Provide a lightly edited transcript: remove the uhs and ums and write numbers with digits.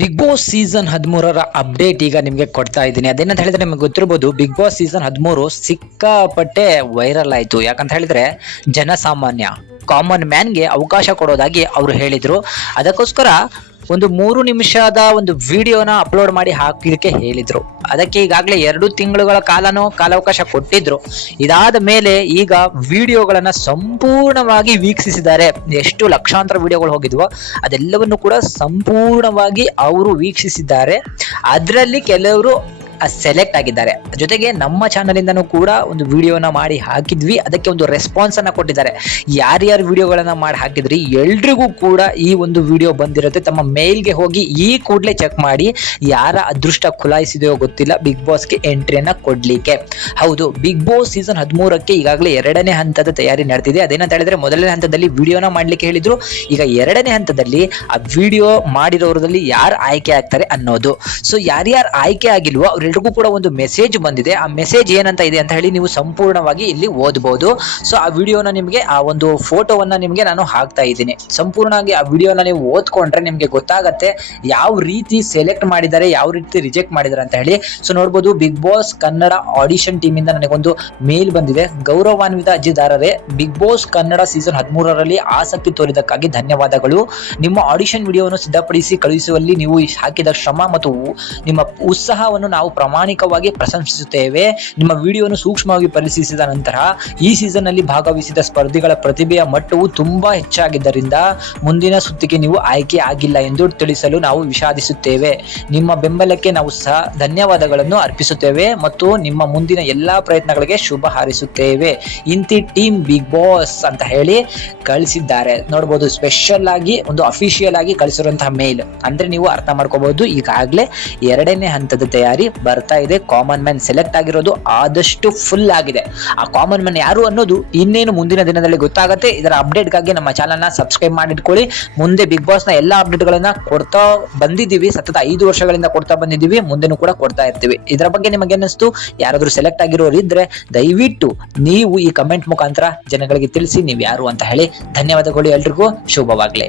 Big boss season 13ರ update ಈಗ ನಿಮಗೆ ಕೊಡ್ತಾ ಇದ್ದೀನಿ. ಅದೇನಂತ ಹೇಳಿದ್ರೆ ನಿಮಗೆ ಗೊತ್ತಿರಬಹುದು, ಬಿಗ್ ಬಾಸ್ ಸೀಸನ್ 13 ಸಿಕ್ಕಾಪಟ್ಟೆ ವೈರಲ್ ಆಯ್ತು. ಯಾಕಂತ ಹೇಳಿದ್ರೆ ಜನಸಾಮಾನ್ಯ ಕಾಮನ್ ಮ್ಯಾನ್ಗೆ ಅವಕಾಶ ಕೊಡೋದಾಗಿ ಅವರು ಹೇಳಿದ್ರು. ಅದಕ್ಕೋಸ್ಕರ ಒಂದು 3 ನಿಮಿಷದ ಒಂದು ವಿಡಿಯೋನ ಅಪ್ಲೋಡ್ ಮಾಡಿ ಹಾಕಲಿಕ್ಕೆ ಹೇಳಿದ್ರು. ಅದಕ್ಕೆ ಈಗಾಗಲೇ 2 ತಿಂಗಳುಗಳ ಕಾಲಾವಕಾಶ ಕೊಟ್ಟಿದ್ರು. ಇದಾದ ಮೇಲೆ ಈಗ ವಿಡಿಯೋಗಳನ್ನ ಸಂಪೂರ್ಣವಾಗಿ ವೀಕ್ಷಿಸಿದ್ದಾರೆ. ಎಷ್ಟು ಲಕ್ಷಾಂತರ ವಿಡಿಯೋಗಳು ಹೋಗಿದ್ವೋ ಅದೆಲ್ಲವನ್ನು ಕೂಡ ಸಂಪೂರ್ಣವಾಗಿ ಅವರು ವೀಕ್ಷಿಸಿದ್ದಾರೆ. ಅದರಲ್ಲಿ ಕೆಲವರು ಸೆಲೆಕ್ಟ್ ಆಗಿದ್ದಾರೆ. ಜೊತೆಗೆ ನಮ್ಮ ಚಾನಲ್ ಇಂದನೂ ಕೂಡ ಒಂದು ವಿಡಿಯೋನ ಮಾಡಿ ಹಾಕಿದ್ವಿ. ಅದಕ್ಕೆ ಒಂದು ರೆಸ್ಪಾನ್ಸ್ ಅನ್ನ ಕೊಟ್ಟಿದ್ದಾರೆ. ಯಾರ್ಯಾರು ವಿಡಿಯೋಗಳನ್ನ ಮಾಡಿ ಹಾಕಿದ್ರಿ ಎಲ್ರಿಗೂ ಕೂಡ ಈ ಒಂದು ವಿಡಿಯೋ ಬಂದಿರುತ್ತೆ. ತಮ್ಮ ಮೇಲ್ಗೆ ಹೋಗಿ ಈ ಕೂಡಲೇ ಚೆಕ್ ಮಾಡಿ. ಯಾರ ಅದೃಷ್ಟ ಖುಲಾಯಿಸಿದೆಯೋ ಗೊತ್ತಿಲ್ಲ ಬಿಗ್ ಬಾಸ್ಗೆ ಎಂಟ್ರಿಯನ್ನ ಕೊಡ್ಲಿಕ್ಕೆ. ಹೌದು, ಬಿಗ್ ಬಾಸ್ ಸೀಸನ್ 13ಕ್ಕೆ ಈಗಾಗಲೇ 2ನೇ ಹಂತದ ತಯಾರಿ ನಡೆದಿದೆ. ಅದೇನಂತ ಹೇಳಿದ್ರೆ ಮೊದಲನೇ ಹಂತದಲ್ಲಿ ವಿಡಿಯೋನ ಮಾಡ್ಲಿಕ್ಕೆ ಹೇಳಿದ್ರು. ಈಗ 2ನೇ ಹಂತದಲ್ಲಿ ಆ ವಿಡಿಯೋ ಮಾಡಿರೋರಲ್ಲಿ ಯಾರು ಆಯ್ಕೆ ಆಗ್ತಾರೆ ಅನ್ನೋದು. ಸೊ ಯಾರ್ಯಾರು ಆಯ್ಕೆ ಆಗಿಲ್ವೋ ಎಲ್ರಿಗೂ ಕೂಡ ಒಂದು ಮೆಸೇಜ್ ಬಂದಿದೆ. ಆ ಮೆಸೇಜ್ ಏನಂತ ಇದೆ ಅಂತ ಹೇಳಿ ನೀವು ಸಂಪೂರ್ಣವಾಗಿ ಇಲ್ಲಿ ಓದಬಹುದು. ಸೊ ಆ ವಿಡಿಯೋನ ನಿಮಗೆ, ಆ ಒಂದು ಫೋಟೋವನ್ನ ನಿಮಗೆ ನಾನು ಹಾಕ್ತಾ ಇದ್ದೀನಿ. ಸಂಪೂರ್ಣವಾಗಿ ಆ ವಿಡಿಯೋನ ನೀವು ಓದ್ಕೊಂಡ್ರೆ ನಿಮಗೆ ಗೊತ್ತಾಗತ್ತೆ ಯಾವ ರೀತಿ ಸೆಲೆಕ್ಟ್ ಮಾಡಿದ್ದಾರೆ, ಯಾವ ರೀತಿ ರಿಜೆಕ್ಟ್ ಮಾಡಿದ್ದಾರೆ ಅಂತ ಹೇಳಿ. ಸೊ ನೋಡ್ಬೋದು, big boss Kannada audition team ಇಂದ ನನಗೊಂದು ಮೇಲ್ ಬಂದಿದೆ. ಗೌರವಾನ್ವಿತ ಅರ್ಜಿದಾರರೇ, ಬಿಗ್ ಬಾಸ್ ಕನ್ನಡ ಸೀಸನ್ 13ರಲ್ಲಿ ಆಸಕ್ತಿ ತೋರಿದಕ್ಕಾಗಿ ಧನ್ಯವಾದಗಳು. ನಿಮ್ಮ ಆಡಿಷನ್ ವಿಡಿಯೋವನ್ನು ಸಿದ್ಧಪಡಿಸಿ ಕಳುಹಿಸುವಲ್ಲಿ ನೀವು ಹಾಕಿದ ಶ್ರಮ ಮತ್ತು ನಿಮ್ಮ ಉತ್ಸಾಹವನ್ನು ನಾವು ಪ್ರಾಮಾಣಿಕವಾಗಿ ಪ್ರಶಂಸಿಸುತ್ತೇವೆ. ನಿಮ್ಮ ವಿಡಿಯೋವನ್ನು ಸೂಕ್ಷ್ಮವಾಗಿ ಪರಿಶೀಲಿಸಿದ ನಂತರ ಈ ಸೀಸನ್ ನಲ್ಲಿ ಭಾಗವಹಿಸಿದ ಸ್ಪರ್ಧಿಗಳ ಪ್ರತಿಭೆಯ ಮಟ್ಟವು ತುಂಬಾ ಹೆಚ್ಚಾಗಿದ್ದರಿಂದ ಮುಂದಿನ ಸುತ್ತಿಗೆ ನೀವು ಆಯ್ಕೆ ಆಗಿಲ್ಲ ಎಂದು ತಿಳಿಸಲು ನಾವು ವಿಷಾದಿಸುತ್ತೇವೆ. ನಿಮ್ಮ ಬೆಂಬಲಕ್ಕೆ ನಾವು ಸಹ ಧನ್ಯವಾದಗಳನ್ನು ಅರ್ಪಿಸುತ್ತೇವೆ ಮತ್ತು ನಿಮ್ಮ ಮುಂದಿನ ಎಲ್ಲಾ ಪ್ರಯತ್ನಗಳಿಗೆ ಶುಭ ಹಾರೈಸುತ್ತೇವೆ. ಇಂತಿ ಟೀಮ್ ಬಿಗ್ ಬಾಸ್ ಅಂತ ಹೇಳಿ ಕಳಿಸಿದ್ದಾರೆ. ನೋಡಬಹುದು, ಸ್ಪೆಷಲ್ ಆಗಿ ಒಂದು ಅಫಿಷಿಯಲ್ ಆಗಿ ಕಳಿಸಿರುವಂತಹ ಮೇಲ್. ಅಂದ್ರೆ ನೀವು ಅರ್ಥ ಮಾಡ್ಕೋಬಹುದು, ಈಗಾಗಲೇ 2ನೇ ಹಂತದ ತಯಾರಿ ಬರ್ತಾ ಇದೆ. ಕಾಮನ್ ಮ್ಯಾನ್ ಸೆಲೆಕ್ಟ್ ಆಗಿರೋದು ಆದಷ್ಟು ಫುಲ್ ಆಗಿದೆ. ಆ ಕಾಮನ್ ಮ್ಯಾನ್ ಯಾರು ಅನ್ನೋದು ಇನ್ನೇನು ಮುಂದಿನ ದಿನದಲ್ಲಿ ಗೊತ್ತಾಗುತ್ತೆ. ಇದರ ಅಪ್ಡೇಟ್ಗಾಗಿ ನಮ್ಮ ಚಾನಲ್ ನ ಸಬ್ಸ್ಕ್ರೈಬ್ ಮಾಡಿಟ್ಕೊಳ್ಳಿ. ಮುಂದೆ ಬಿಗ್ ಬಾಸ್ ನ ಎಲ್ಲಾ ಅಪ್ಡೇಟ್ ಗಳನ್ನ ಕೊಡ್ತಾ ಬಂದಿದ್ದೀವಿ. ಸತತ 5 ವರ್ಷಗಳಿಂದ ಕೊಡ್ತಾ ಬಂದಿದ್ದೀವಿ, ಮುಂದೆನೂ ಕೂಡ ಕೊಡ್ತಾ ಇರ್ತೀವಿ. ಇದರ ಬಗ್ಗೆ ನಿಮಗೆ ಅನ್ನಿಸ್ತು, ಯಾರಾದ್ರೂ ಸೆಲೆಕ್ಟ್ ಆಗಿರೋರು ಇದ್ರೆ ದಯವಿಟ್ಟು ನೀವು ಈ ಕಮೆಂಟ್ ಮುಖಾಂತರ ಜನಗಳಿಗೆ ತಿಳಿಸಿ ನೀವು ಯಾರು ಅಂತ ಹೇಳಿ. ಧನ್ಯವಾದಗಳು, ಎಲ್ರಿಗೂ ಶುಭವಾಗ್ಲಿ.